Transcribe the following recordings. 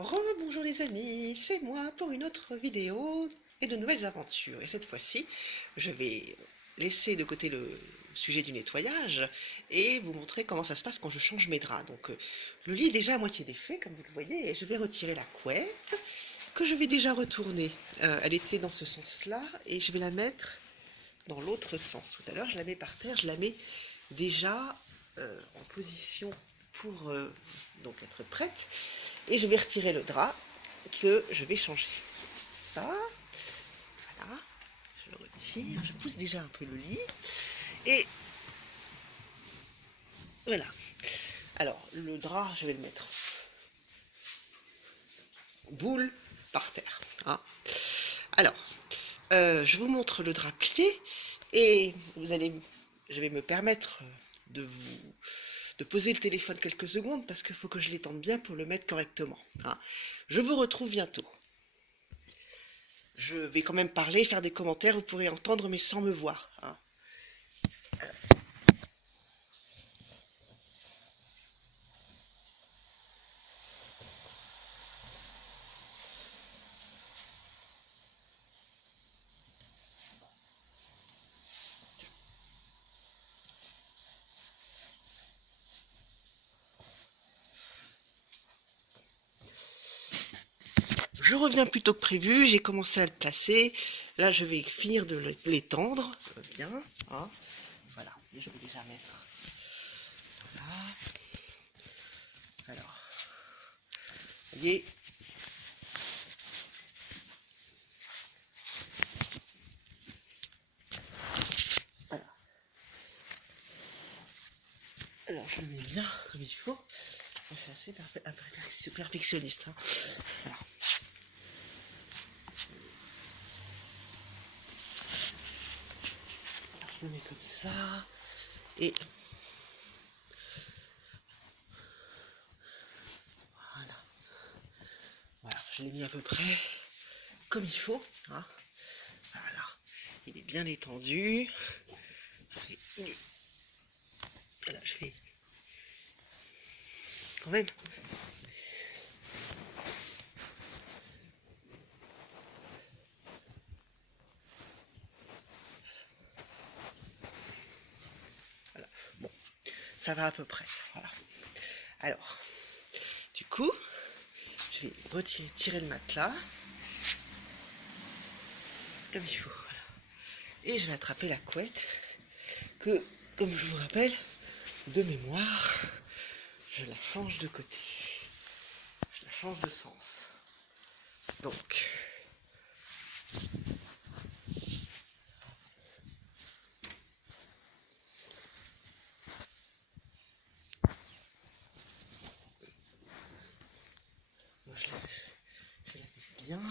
Bonjour les amis, c'est moi pour une autre vidéo et de nouvelles aventures. Et cette fois-ci, je vais laisser de côté le sujet du nettoyage et vous montrer comment ça se passe quand je change mes draps. Donc le lit est déjà à moitié défait, comme vous le voyez, et je vais retirer la couette que je vais déjà retourner. Elle était dans ce sens-là et je vais la mettre dans l'autre sens. Tout à l'heure, je la mets par terre, je la mets déjà en position pour donc être prête. Et je vais retirer le drap que je vais changer. Ça, voilà, je le retire, je pousse déjà un peu le lit. Et voilà. Alors, le drap, je vais le mettre boule par terre. Hein. Alors, je vous montre le drap plié et je vais me permettre de poser le téléphone quelques secondes parce qu'il faut que je l'étende bien pour le mettre correctement. Hein. Je vous retrouve bientôt. Je vais quand même parler, faire des commentaires, vous pourrez entendre mais sans me voir. Hein. Je reviens plus tôt que prévu, j'ai commencé à le placer. Là, je vais finir de l'étendre bien. Hein. Voilà, et je vais déjà mettre là. Alors, vous voyez, voilà. Alors, je le mets bien comme il faut. Je suis assez perfectionniste. Hein. Voilà. Alors, je le mets comme ça. Et voilà. Voilà, je l'ai mis à peu près comme il faut. Hein. Voilà. Il est bien étendu. Voilà, je l'ai quand même. Voilà. Bon, ça va à peu près. Voilà. Alors, du coup, je vais tirer le matelas comme il faut. Voilà. Et je vais attraper la couette que, comme je vous rappelle, de mémoire, je la change de côté. Je la change de sens. Donc, je la mets bien.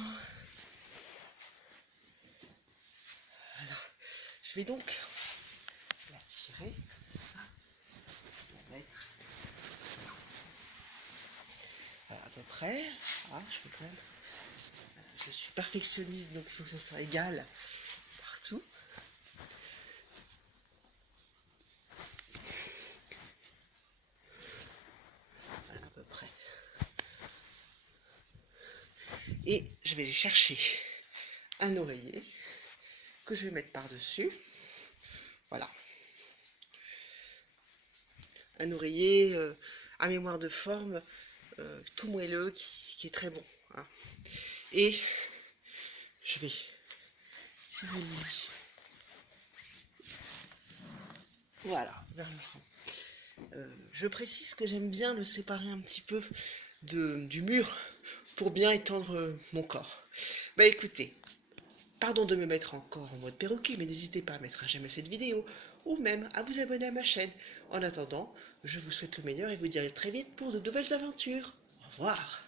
Voilà. Je vais donc la tirer, ça, la mettre voilà, à peu près. Ah, je peux quand même. Voilà, je suis perfectionniste, donc il faut que ce soit égal partout. Voilà, à peu près. Et je vais aller chercher un oreiller que je vais mettre par-dessus. Voilà. Un oreiller à mémoire de forme, tout moelleux, qui est très bon. Hein. Et je vais tirer le lit. Voilà, vers le fond. Je précise que j'aime bien le séparer un petit peu du mur pour bien étendre mon corps. Bah écoutez, pardon de me mettre encore en mode perroquet, mais n'hésitez pas à mettre un j'aime à cette vidéo ou même à vous abonner à ma chaîne. En attendant, je vous souhaite le meilleur et vous dis à très vite pour de nouvelles aventures. Au revoir.